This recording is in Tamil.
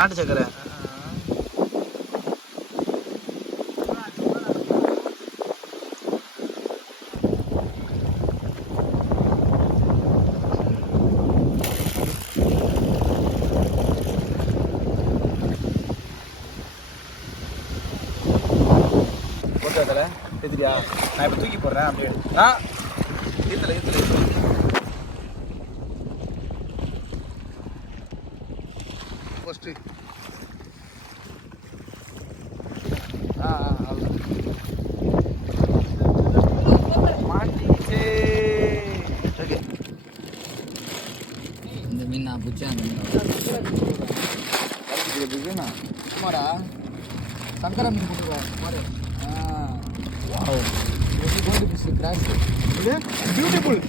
நாட்டு சக்கரை போட்டு அதில் எதிரியா நான் இப்போ தூக்கி போடுறேன் அப்படியே ஈத்தலை ஃபஸ்ட்டு மாட்டிச்சே ஓகே இந்த மீன் நான் பிடிச்சேன் அந்த மீன் சுமாரா சங்கரா மீன் போட்டுருவா சுமாரு கோல்டு ஃபிஷ் கிராஸ் பியூட்டிஃபுல்